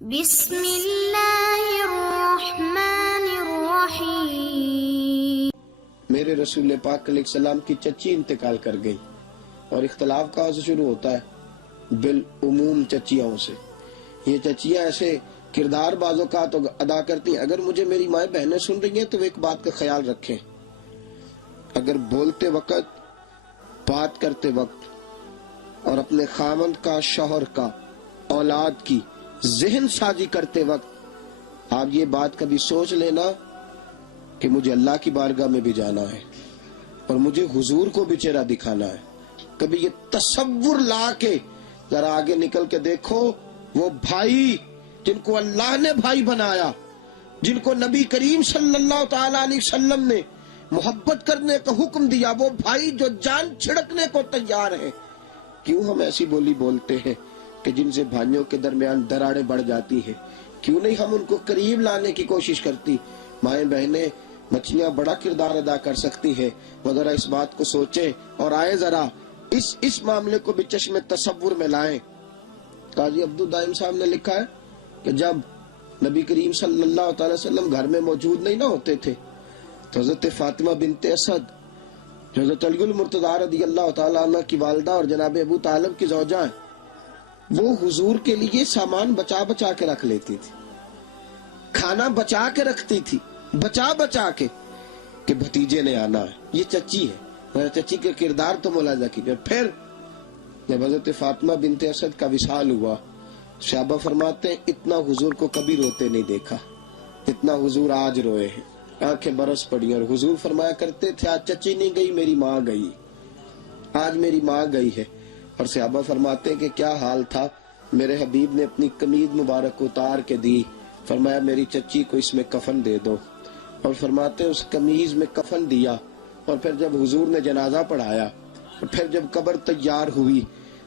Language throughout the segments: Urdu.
بسم اللہ الرحمن الرحیم۔ میرے رسول پاک علیہ السلام کی چچی انتقال کر گئی اور اختلاف کہاں سے شروع ہوتا ہے؟ بالعموم چچیاں سے۔ یہ چچیاں ایسے کردار بعض اوقات ادا کرتی ہیں۔ اگر مجھے میری مائیں بہنیں سن رہی ہیں تو وہ ایک بات کا خیال رکھیں، اگر بولتے وقت، بات کرتے وقت اور اپنے خاوند کا، شوہر کا، اولاد کی ذہن سازی کرتے وقت آپ یہ بات کبھی سوچ لینا کہ مجھے اللہ کی بارگاہ میں بھی جانا ہے اور مجھے حضور کو بھی چہرہ دکھانا ہے۔ کبھی یہ تصور لا کے ذرا آگے نکل کے دیکھو، وہ بھائی جن کو اللہ نے بھائی بنایا، جن کو نبی کریم صلی اللہ تعالی علیہ وسلم نے محبت کرنے کا حکم دیا، وہ بھائی جو جان چھڑکنے کو تیار ہیں، کیوں ہم ایسی بولی بولتے ہیں کہ جن سے بھائیوں کے درمیان دراڑیں بڑھ جاتی ہیں؟ کیوں نہیں ہم ان کو قریب لانے کی کوشش کرتی؟ مائیں بہنیں بچیاں بڑا کردار ادا کر سکتی ہیں، وہ ذرا اس بات کو سوچیں اور آئے ذرا اس معاملے کو بھی چشم تصور میں لائیں۔ قاضی عبدالدائم صاحب نے لکھا ہے کہ جب نبی کریم صلی اللہ تعالی وسلم گھر میں موجود نہیں نہ ہوتے تھے تو حضرت فاطمہ بنت اسد، جو حضرت علی المرتضیٰ رضی اللہ تعالیٰ عنہ کی والدہ اور جناب ابو طالب کی زوجہ ہیں، وہ حضور کے لیے سامان بچا بچا کے رکھ لیتی تھی، کھانا بچا کے رکھتی تھی، بچا کے کہ بھتیجے نے آنا ہے۔ یہ چچی ہے، میرے چچی کے کردار تو ملاحظہ کیجیے۔ پھر جب حضرت فاطمہ بنت اسد کا وصال ہوا، صحابہ فرماتے ہیں اتنا حضور کو کبھی روتے نہیں دیکھا اتنا حضور آج روئے ہیں، آنکھیں برس پڑی، اور حضور فرمایا کرتے تھے آج چچی نہیں گئی، میری ماں گئی، آج میری ماں گئی ہے۔ اور صحابہ فرماتے ہیں کہ کیا حال تھا، میرے حبیب نے اپنی قمیض مبارک اتار کے دی، فرمایا میری چچی کو اس میں کفن دے دو، اور فرماتے ہیں اس قمیض میں کفن دیا، اور پھر جب حضور نے جنازہ پڑھایا اور پھر جب قبر تیار ہوئی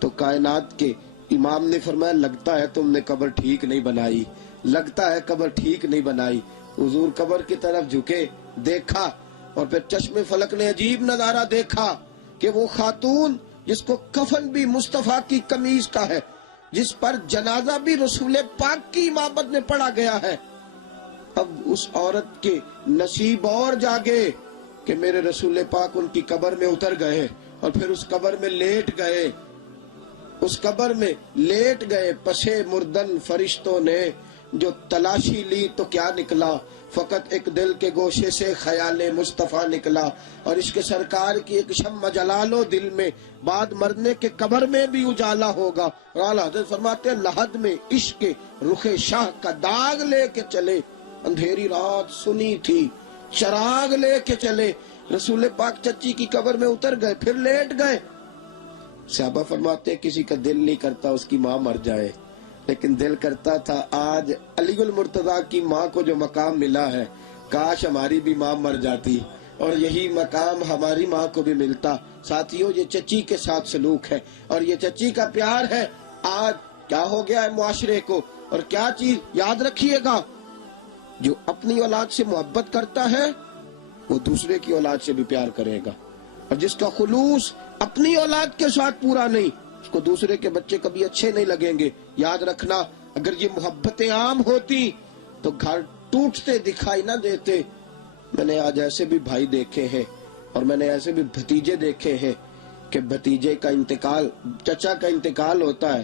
تو کائنات کے امام نے فرمایا لگتا ہے تم نے قبر ٹھیک نہیں بنائی، لگتا ہے قبر ٹھیک نہیں بنائی۔ حضور قبر کی طرف جھکے، دیکھا، اور پھر چشم فلک نے عجیب نظارہ دیکھا کہ وہ خاتون جس کو کفن بھی مصطفیٰ کی قمیض کا ہے، جس پر جنازہ بھی رسول پاک کی امامت میں پڑھا گیا ہے، اب اس عورت کے نصیب اور جاگے کہ میرے رسول پاک ان کی قبر میں اتر گئے اور پھر اس قبر میں لیٹ گئے، اس قبر میں لیٹ گئے۔ پسے مردن فرشتوں نے جو تلاشی لی تو کیا نکلا، فقط ایک دل کے گوشے سے خیال مصطفیٰ نکلا، اور عشق سرکار کی ایک شمع جلا لو دل میں، بعد مرنے کے قبر میں بھی اجالا ہوگا۔ اور اعلیٰ حضرت فرماتے ہیں لحد میں عشق رخ شاہ کا داغ لے کے چلے، اندھیری رات سنی تھی چراغ لے کے چلے، رسول پاک چچی کی قبر میں اتر گئے، پھر لیٹ گئے۔ صحابہ فرماتے ہیں کسی کا دل نہیں کرتا اس کی ماں مر جائے، لیکن دل کرتا تھا آج علی المرتضیٰ کی ماں کو جو مقام ملا ہے، کاش ہماری بھی ماں مر جاتی اور یہی مقام ہماری ماں کو بھی ملتا۔ ساتھیوں یہ چچی کے ساتھ سلوک ہے اور یہ چچی کا پیار ہے۔ آج کیا ہو گیا ہے معاشرے کو، اور کیا چیز یاد رکھیے گا، جو اپنی اولاد سے محبت کرتا ہے وہ دوسرے کی اولاد سے بھی پیار کرے گا، اور جس کا خلوص اپنی اولاد کے ساتھ پورا نہیں، اس کو دوسرے کے بچے کبھی اچھے نہیں لگیں گے۔ یاد رکھنا اگر یہ محبتیں عام ہوتی تو گھر ٹوٹتے دکھائی نہ دیتے۔ میں نے آج ایسے بھی بھائی دیکھے ہیں اور میں نے ایسے بھی بھتیجے دیکھے ہیں کہ بھتیجے کا انتقال، چچا کا انتقال ہوتا ہے،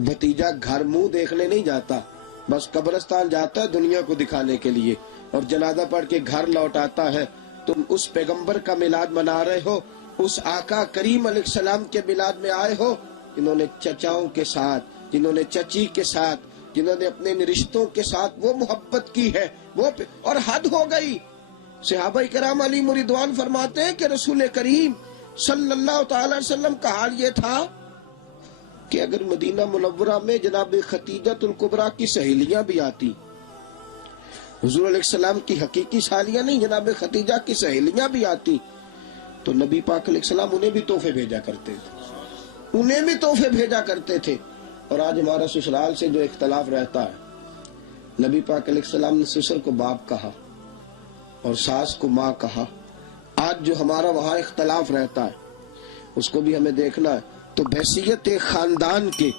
بھتیجا گھر منہ دیکھنے نہیں جاتا، بس قبرستان جاتا ہے دنیا کو دکھانے کے لیے، اور جنازہ پڑھ کے گھر لوٹ آتا ہے۔ تم اس پیغمبر کا میلاد منا رہے ہو، اس آقا کریم علیہ السلام کے میلاد میں آئے ہو جنہوں نے چچاؤں کے ساتھ، جنہوں نے چچی کے ساتھ، جنہوں نے اپنے رشتوں کے ساتھ وہ محبت کی ہے، وہ اور حد ہو گئی۔ صحابہ کرام علیہم رضوان فرماتے ہیں کہ رسول کریم صلی اللہ تعالی وسلم کا حال یہ تھا کہ اگر مدینہ منورہ میں جناب خدیجہ الکبریٰ کی سہیلیاں بھی آتی، حضور علیہ السلام کی حقیقی سالیاں نہیں، جناب خدیجہ کی سہیلیاں بھی آتی، تو نبی پاک علیہ السلام انہیں بھی تحفے بھیجا کرتے تھے۔ اور آج ہمارا سسرال سے جو اختلاف رہتا ہے، نبی پاک علیہ السلام نے سسر کو باپ کہا اور ساس کو ماں کہا، آج جو ہمارا وہاں اختلاف رہتا ہے اس کو بھی ہمیں دیکھنا ہے۔ تو بحیثیت خاندان کے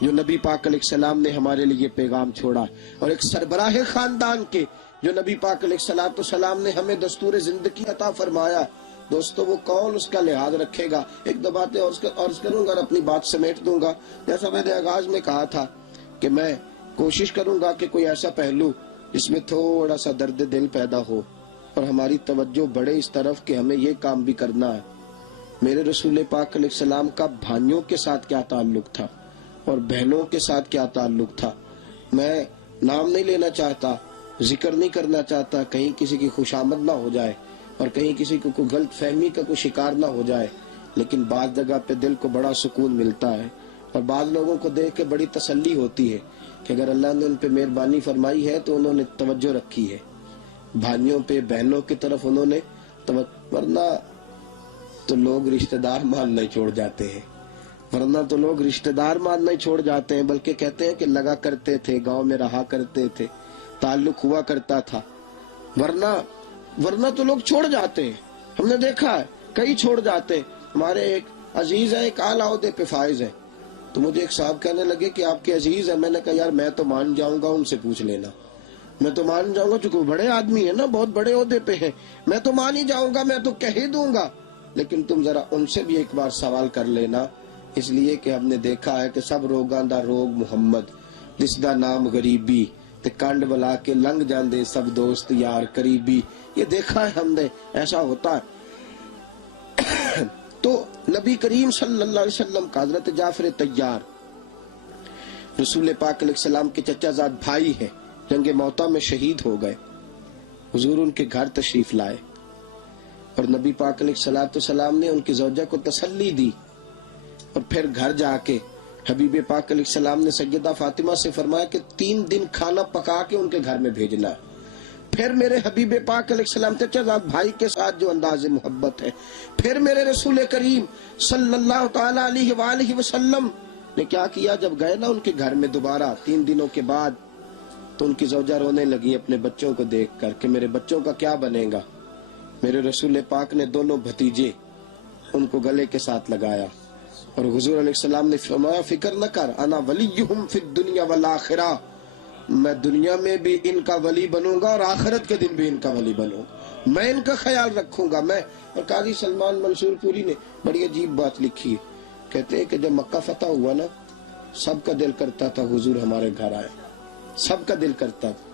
جو نبی پاک علیہ السلام نے ہمارے لیے پیغام چھوڑا، اور ایک سربراہ خاندان کے جو نبی پاک علیہ السلام نے ہمیں دستور زندگی عطا فرمایا، دوستو وہ کون اس کا لحاظ رکھے گا؟ ایک دو باتیں عرض کروں گا اور اپنی بات سمیٹ دوں گا۔ جیسا میں نے آغاز میں کہا تھا کہ میں کوشش کروں گا کہ کوئی ایسا پہلو جس میں تھوڑا سا درد دل پیدا ہو اور ہماری توجہ بڑھے اس طرف کہ ہمیں یہ کام بھی کرنا ہے۔ میرے رسول پاک علیہ السلام کا بھائیوں کے ساتھ کیا تعلق تھا اور بہنوں کے ساتھ کیا تعلق تھا، میں نام نہیں لینا چاہتا، ذکر نہیں کرنا چاہتا، کہیں کسی کی خوشامد نہ ہو جائے اور کہیں کسی کو کوئی غلط فہمی کا کوئی شکار نہ ہو جائے، لیکن بعض جگہ پہ دل کو بڑا سکون ملتا ہے اور بعض لوگوں کو دیکھ کے بڑی تسلی ہوتی ہے کہ اگر اللہ نے ان پہ مہربانی فرمائی ہے تو انہوں نے توجہ رکھی ہے بھائیوں پہ، بہنوں کی طرف انہوں نے ورنہ تو لوگ رشتہ دار ماننا ہی چھوڑ جاتے ہیں، ورنہ تو لوگ رشتہ دار ماننا ہی چھوڑ جاتے ہیں، بلکہ کہتے ہیں کہ لگا کرتے تھے، گاؤں میں رہا کرتے تھے، تعلق ہوا کرتا تھا، ورنہ تو لوگ چھوڑ جاتے ہیں۔ ہم نے دیکھا ہے کئی چھوڑ جاتے ہیں۔ ہمارے ایک عزیز ہے، ایک اعلیٰ عہدے پہ فائز ہے، تو مجھے ایک صاحب کہنے لگے کہ آپ کے عزیز ہیں، میں نے کہا یار میں تو مان جاؤں گا، ان سے پوچھ لینا، میں تو مان جاؤں گا، چونکہ بڑے آدمی ہیں نا، بہت بڑے عہدے پہ ہیں، میں تو مان ہی جاؤں گا، میں تو کہہ ہی دوں گا، لیکن تم ذرا ان سے بھی ایک بار سوال کر لینا، اس لیے کہ ہم نے دیکھا ہے کہ سب روگاں دا روگ محمد، جس دا نام غریبی تے کنڈ بلا کے لنگ جاندے سب دوست یار قریبی، یہ دیکھا ہے ہم نے، ایسا ہوتا ہے۔ تو نبی کریم صلی اللہ علیہ وسلم کا حضرت جعفر طیار رسول پاک علیہ السلام کے چچا زاد بھائی ہیں، جنگ موتا میں شہید ہو گئے، حضور ان کے گھر تشریف لائے اور نبی پاک علیہ السلام نے ان کی زوجہ کو تسلی دی، اور پھر گھر جا کے حبیب پاک علیہ السلام نے سیدہ فاطمہ سے فرمایا کہ 3 دن کھانا پکا کے ان کے گھر میں بھیجنا ہے۔ پھر میرے حبیب پاک علیہ السلام چچا زاد بھائی کے ساتھ جو انداز محبت ہے، پھر میرے رسول کریم صلی اللہ تعالی علیہ وآلہ وسلم نے کیا کیا، جب گئے نا ان کے گھر میں دوبارہ 3 دنوں کے بعد، تو ان کی زوجہ رونے لگی اپنے بچوں کو دیکھ کر کہ میرے بچوں کا کیا بنے گا۔ میرے رسول پاک نے دونوں بھتیجے ان کو گلے کے ساتھ لگایا اور حضور علیہ السلام نے فرمایا فکر نہ کر، انا ولیہم فی الدنیا والآخرہ، میں دنیا میں بھی ان کا ولی بنوں گا اور آخرت کے دن بھی ان کا ولی بنوں گا، میں ان کا خیال رکھوں گا میں۔ اور قاضی سلمان منصور پوری نے بڑی عجیب بات لکھی ہے، کہتے ہیں کہ جب مکہ فتح ہوا نا، سب کا دل کرتا تھا حضور ہمارے گھر آئے، سب کا دل کرتا تھا۔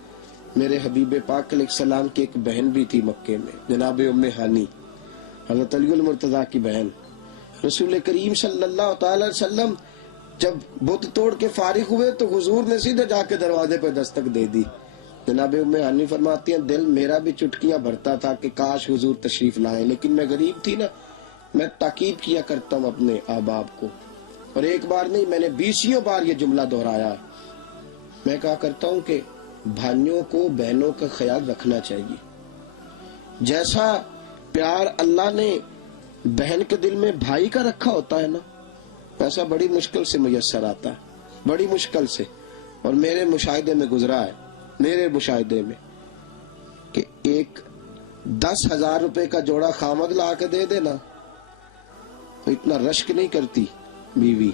میرے حبیب پاک علیہ السلام کی ایک بہن بھی تھی مکے میں، جناب ام ہانی، حضرت علی المرتضیٰ کی بہن۔ رسول کریم صلی اللہ تعالی علیہ وسلم جب بت توڑ کے فارغ ہوئے تو حضور نے سیدھے جا کے دروازے پہ دستک دے دی۔ جناب ام ہانی فرماتی ہیں دل میرا بھی چٹکیاں بھرتا تھا کہ کاش حضور تشریف لائیں، لیکن میں غریب تھی نا، میں تاکید کیا کرتا ہوں اپنے احباب کو، اور ایک بار نہیں میں نے 20 بار یہ جملہ دہرایا ہے، میں کہا کرتا ہوں کہ بھائیوں کو بہنوں کا خیال رکھنا چاہیے۔ جیسا پیار اللہ نے بہن کے دل میں بھائی کا رکھا ہوتا ہے نا، ویسا بڑی مشکل سے میسر آتا ہے، بڑی مشکل سے۔ اور میرے مشاہدے میں گزرا ہے، میرے مشاہدے میں، کہ ایک 10,000 روپے کا جوڑا خامد لا کے دے دینا تو اتنا رشک نہیں کرتی بیوی،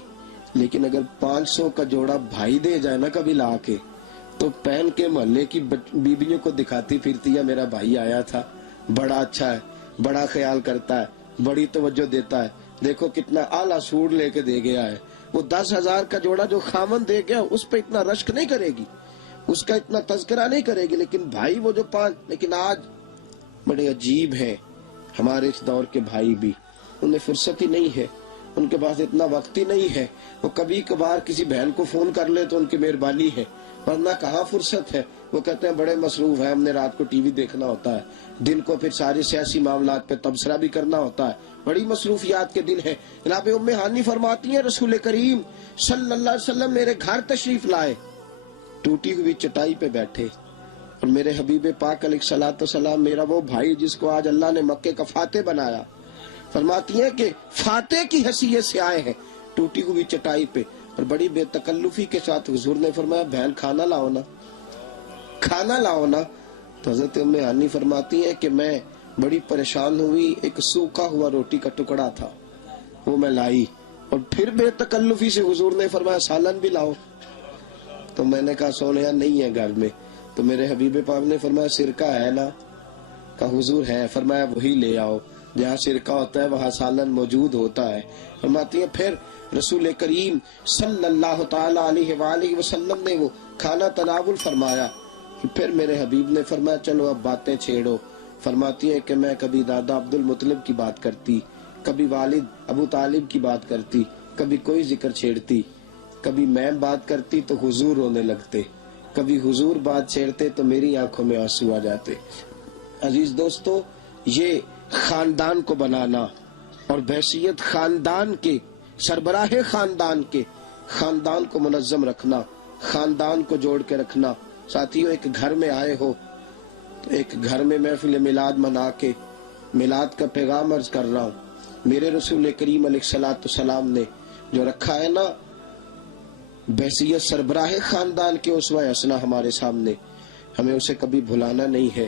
لیکن اگر 500 کا جوڑا بھائی دے جائے نا کبھی لا کے، تو پہن کے محلے کی بیویوں کو دکھاتی پھرتی ہے میرا بھائی آیا تھا، بڑا اچھا ہے، بڑا خیال کرتا ہے، بڑی توجہ دیتا ہے، دیکھو کتنا اعلیٰ سوٹ لے کے دے گیا ہے۔ وہ 10,000 کا جوڑا جو خامن دے گیا اس پہ اتنا رشک نہیں کرے گی، اس کا اتنا تذکرہ نہیں کرے گی، لیکن بھائی وہ جو 5، لیکن آج بڑے عجیب ہیں ہمارے اس دور کے بھائی بھی، انہیں فرصت ہی نہیں ہے، ان کے پاس اتنا وقت ہی نہیں ہے، وہ کبھی کبھار کسی بہن کو فون کر لے تو ان کی مہربانی ہے، ورنہ کہاں فرصت ہے۔ وہ کہتے ہیں بڑے مصروف ہیں، ہم نے رات کو ٹی وی دیکھنا ہوتا ہے، دن کو پھر سارے سیاسی معاملات پہ تبصرہ بھی کرنا ہوتا ہے، بڑی مصروفیات کے دن ہے۔ جناب ام ہانی فرماتی ہیں رسول کریم صلی اللہ علیہ وسلم میرے گھر تشریف لائے، ٹوٹی ہوئی چٹائی پہ بیٹھے، اور میرے حبیب پاک علیہ السلام، میرا وہ بھائی جس کو آج اللہ نے مکے کا فاتح بنایا، فرماتی ہیں کہ فاتح کی حیثیت سے آئے ہیں ٹوٹی ہوئی چٹائی پہ، اور بڑی بے تکلفی کے ساتھ حضور نے فرمایا بہن کھانا لاؤ نا، کھانا لاؤ نا۔ تو حضرت ام ہانی فرماتی ہیں کہ میں بڑی پریشان ہوئی، ایک سوکھا ہوا روٹی کا ٹکڑا تھا، وہ میں لائی، اور پھر بے تکلفی سے حضور نے فرمایا سالن بھی لاؤ. تو میں نے کہا سونیا نہیں ہے گھر میں. تو میرے حبیب پاک نے فرمایا سرکہ ہے نا؟ کہا حضور ہے. فرمایا وہی لے آؤ. جہاں سرکہ ہوتا ہے وہاں سالن موجود ہوتا ہے. فرماتی ہیں پھر رسول کریم صلی اللہ تعالی علیہ وآلہ وسلم نے وہ کھانا تناول فرمایا. پھر میرے حبیب نے فرمایا چلو اب باتیں چھیڑو. فرماتی ہیں کہ میں کبھی دادا عبد المطلب کی بات کرتی, کبھی والد ابو طالب کی بات کرتی, کبھی کوئی ذکر چھیڑتی, کبھی میں بات کرتی تو حضور رونے لگتے, کبھی حضور بات چھیڑتے تو میری آنکھوں میں آنسو آ جاتے. عزیز دوستو, یہ خاندان کو بنانا اور بحیثیت خاندان کے سربراہ خاندان کے خاندان کو منظم رکھنا, خاندان کو جوڑ کے رکھنا. ساتھیوں, ایک گھر میں آئے ہو تو ایک گھر میں محفل میلاد منا کے میلاد کا پیغام عرض کر رہا ہوں. میرے رسول کریم علیہ الصلوۃ والسلام نے جو رکھا ہے نا بحیثیت سربراہ خاندان کے اسوہ حسنہ ہمارے سامنے, ہمیں اسے کبھی بھلانا نہیں ہے.